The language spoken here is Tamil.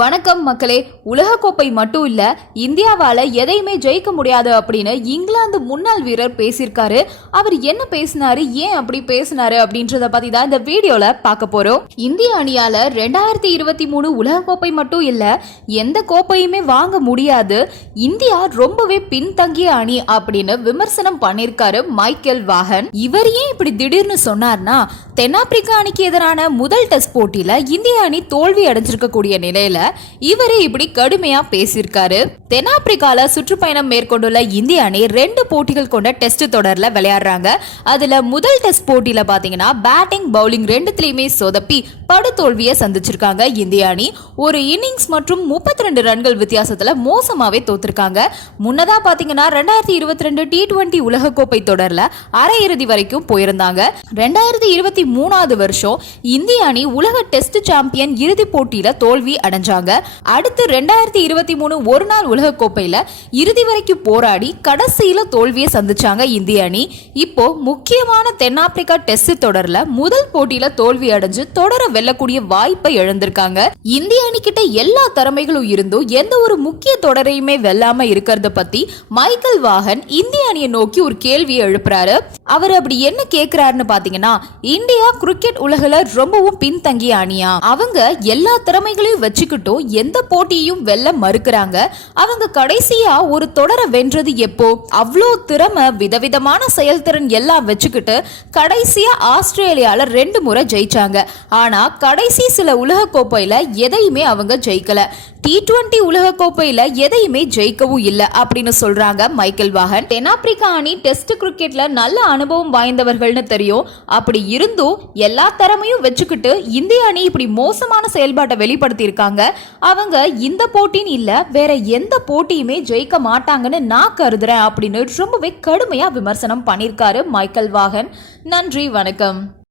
வணக்கம் மக்களே உலகக்கோப்பை மட்டும் இல்லை இந்தியாவால் எதையுமே ஜெயிக்க முடியாது அப்படின்னு இங்கிலாந்து முன்னாள் வீரர் பேசியிருக்காரு. அவர் என்ன பேசினாரு ஏன் அப்படி பேசினாரு அப்படின்றத பத்தி தான் இந்த வீடியோல பார்க்க போறோம். இந்திய அணியால ரெண்டாயிரத்தி இருபத்தி மூணு உலகக்கோப்பை மட்டும் இல்லை எந்த கோப்பையுமே வாங்க முடியாது. இந்தியா ரொம்பவே பின்தங்கிய அணி அப்படின்னு விமர்சனம் பண்ணியிருக்காரு மைக்கேல் வாகன். இவர் ஏன் இப்படி திடீர்னு சொன்னார்னா தென்னாப்பிரிக்கா அணிக்கு எதிரான முதல் டெஸ்ட் போட்டியில இந்திய அணி தோல்வி அடைஞ்சிருக்கக்கூடிய நிலையில இவரே இப்படி கடுமையா பேசியிருக்காரு. தென்னாப்பிரிக்கால சுற்றுப்பயணம் மேற்கொண்டுள்ள இந்திய அணி ரெண்டு போட்டிகள் கொண்ட டெஸ்ட் தொடர்ல விளையாடுறாங்க. அதுல முதல் டெஸ்ட் போட்டியில பாத்தீங்கன்னா பேட்டிங் பவுலிங் ரெண்டுத்திலயுமே சொதப்பி படுதோல்வியை சந்திச்சிருக்காங்க இந்திய அணி. ஒரு இன்னிங்ஸ் மற்றும் முப்பத்தி ரெண்டு ரன்கள் வித்தியாசத்துல மோசமாவே தோத்திருக்காங்க. முன்னதா பாத்தீங்கன்னா ரெண்டாயிரத்தி இருபத்தி ரெண்டு டி டுவெண்டி உலகக்கோப்பை தொடர்ல அரையிறுதி வரைக்கும் போயிருந்தாங்க. ரெண்டாயிரத்தி இருபத்தி மூணாவது வருஷம் இந்திய அணி உலக டெஸ்ட் சாம்பியன் இறுதிப் போட்டியில தோல்வி அடைஞ்சாங்க. அடுத்து ரெண்டாயிரத்தி இருபத்தி மூணு ஒரு நாள் உலகக்கோப்பையில இறுதி வரைக்கும் போராடி கடைசியில தோல்வியை சந்திச்சாங்க இந்திய அணி. இப்போ முக்கியமான தென்னாப்பிரிக்கா டெஸ்ட் தொடர்ல முதல் போட்டியில தோல்வி அடைஞ்சு தொடர வெல்லக்கூடிய வாய்ப்பை இழந்திருக்காங்க. இந்திய அணிக்கிட்ட எல்லா திறமைகளும் இருந்தும் எந்த ஒரு முக்கிய தொடரையுமே வெல்லாம இருக்கிறத பத்தி மைக்கேல் வாகன் இந்திய அணியை நோக்கி ஒரு கேள்வியை எழுப்புறாரு. அவர் அப்படி என்ன கேக்குறாருன்னு பாத்தீங்கன்னா இந்தியா கிரிக்கெட் உலகில ரொம்பவும் பின்தங்கிய அணியா. அவங்க எல்லா திறமைகளையும் வச்சுக்கிட்டும் எந்த போட்டியையும் வெல்ல மறுக்கிறாங்க. அவங்க கடைசியா ஒரு தொடரை வென்றது எப்போ? அவ்வளோ திறமை விதவிதமான செயல்திறன் எல்லாம் வச்சுக்கிட்டு கடைசியா ஆஸ்திரேலியால ரெண்டு முறை ஜெயிச்சாங்க. ஆனா கடைசி சில உலகக்கோப்பையில் எதையுமே அவங்க ஜெயிக்கலை. டி டுவெண்ட்டி உலகக்கோப்பையில் எதையுமே ஜெயிக்கவும் இல்லை அப்படின்னு சொல்கிறாங்க மைக்கேல் வாகன். தென்னாப்பிரிக்கா அணி டெஸ்ட் கிரிக்கெட்டில் நல்ல அனுபவம் வாய்ந்தவர்கள்னு தெரியும். அப்படி இருந்தும் எல்லா திறமையும் வச்சுக்கிட்டு இந்திய அணி இப்படி மோசமான செயல்பாட்டை வெளிப்படுத்தியிருக்காங்க. அவங்க இந்த போட்டின்னு இல்லை வேற எந்த போட்டியுமே ஜெயிக்க மாட்டாங்கன்னு நான் கருதுறேன் அப்படின்னு ரொம்பவே கடுமையாக விமர்சனம் பண்ணியிருக்காரு மைக்கேல் வாகன். நன்றி வணக்கம்.